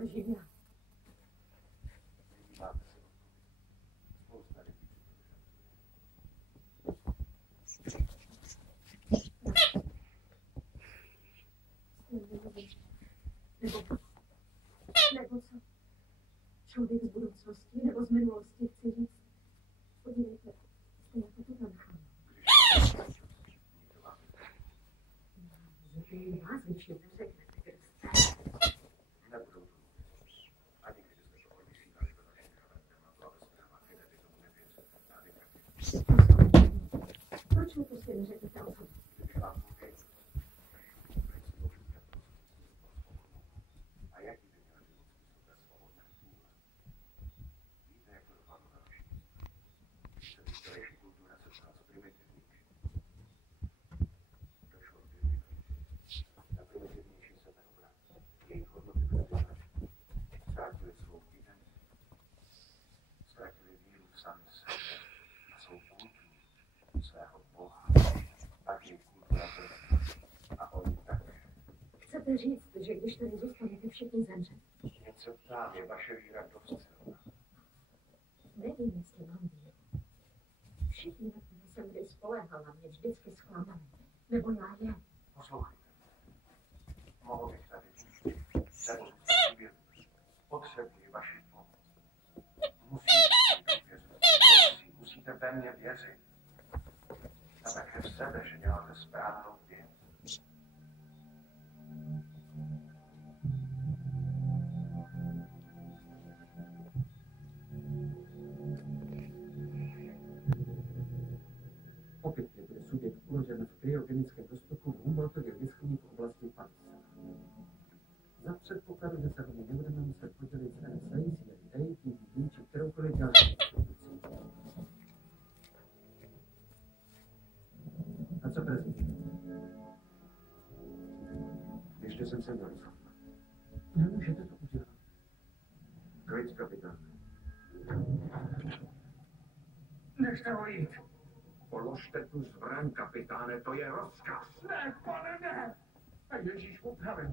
ležím já. Nebo co? Člověk z budoucnosti nebo z minulosti, chci říct. Podívejte, jste jako to tam. Zeptejte vás, když je neřeknete, kde jste. Nebudou tu. Ani když jste to odvysílali do vašich kalendářů, to aby zpráva Kennedy tomu nevěřil. Proč mi prostě neřeknete o tom? Když vám pověděl, a jaký by měl život smysl bez svobodné vůle? Víte, jak to dopadlo na naší místě? Vyštělejší kultura se stala co primitivnější. Došlo k vyvinutí. Na primitivnější sebeobraz. Jejich hodnoty byly vyznačeny. Ztratili svou identitu. Ztratili víru v sami sebe a svou kulturu, svého Boha. Ať jejich kultura byla. A oni také. Chcete říct, že když tady zůstanete, všichni zemře? Jen se ptám, je vaše víra dost silná? Nevím, jestli mám víru. Všichni, na které jsem kdy spoléhala, mě vždycky zklamali. Nebo já je. Poslouchejte. Mohl bych tady říct, nebo chybět. Potřebuji vaši pomoc. Musíte věřit. Musíte ve mně věřit. A také v sebe, že děláte správnou věc. Opět je tedy subjekt uložen v kryogenickém roztoku v Humboldtově jeskyni v oblasti Paris. Za předpokladu, že se hodně nebudeme muset podělit s NSA, CIA, TVD či kteroukoliv další institucí. A co prezident? Ještě jsem se měl rozhodnout. Nemůžete to udělat. Klid, kapitáne. Nechte ho jít. Položte tu zbraň, kapitáne, to je rozkaz. Ne, pane, ne! A Ježíš upravil.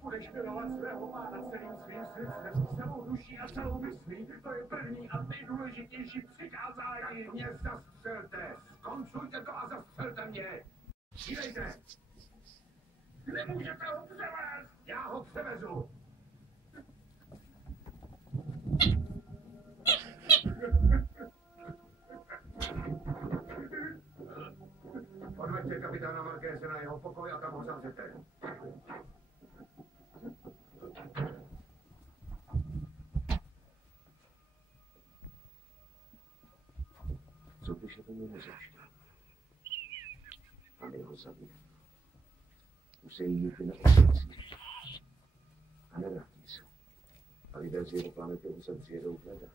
Budeš milovat svého pána celým svým srdcem, celou duší a celou myslí. To je první a nejdůležitější přikázání. Mě zastřelte! Skoncujte to a zastřelte mě! Přidejte! Nemůžete ho převést! Já ho převezu! Odveďte kapitána Markése na jeho pokoj a tam ho zavřete. Co když je to mě nezačne? A my ho zabijeme. Už se jí nikdy neosvěcí. A nevrátí se. A lidé z jeho planety ho sem přijedou hledat.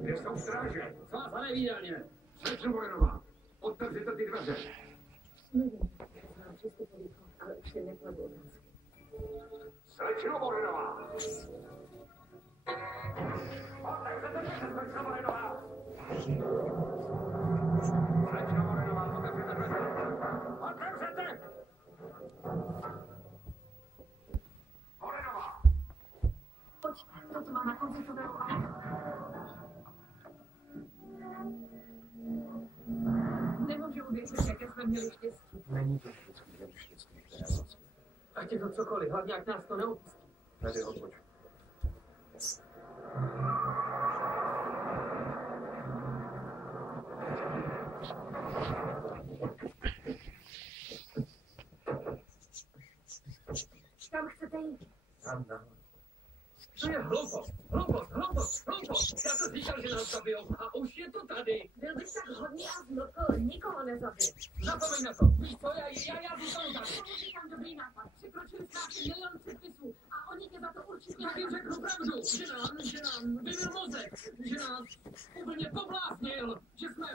Kde jsou stráže? Co, pane výdelně? Slečno Morenová, otevřete ty dveře. Nevím, jak znám přístupový kód, ale už si nekladu otázky. Slečno Morenová! Otevřete dveře, slečno Morenová! Slečno Morenová, otevřete dveře! Otevřete! Morenová! Pojďte, toto má na konci tvého auta. Nemůžu uvěřit, jaké jsme měli štěstí. Není to vždycky jen štěstí, které vlastně. Ať je to cokoliv, hlavně jak nás to neopustí. Tady odpoč. Kam chcete jít? Tam nahoru. To je hloupost. Já to říkal, že nás zabijou a už je to tady. Byl bych tak hodný a zmlkl, nikoho nezabil. Zapomeň na to. Víš co, já zůstanu tady. Tomu říkám dobrý nápad. Překročili jsme asi 1 000 000 předpisů a oni tě za to určitě tak jim řeknu pravdu, že nám vymil mozek, že nás úplně pobláznil, že jsme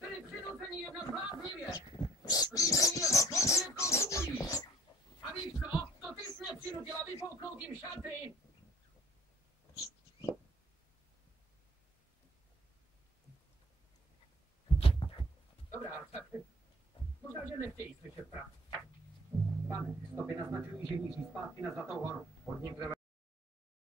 byli přinuceni jednat bláznivě. Řízení jeho podvědkou zubují. A víš co? To ty jsi mě přinutila vyfouknout jim šaty. Dobrá, tak možná, že nechtějí slyšet pravdu. Pane, stopy naznačují, že míří zpátky na Zlatou horu. Podnikneme